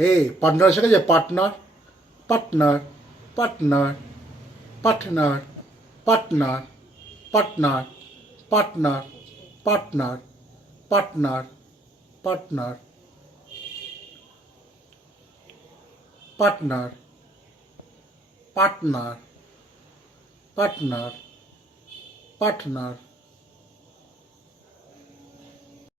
হে পার্টনার শিখেছে partner partner partner partner partner partner partner partner partner partner partner partner partner partner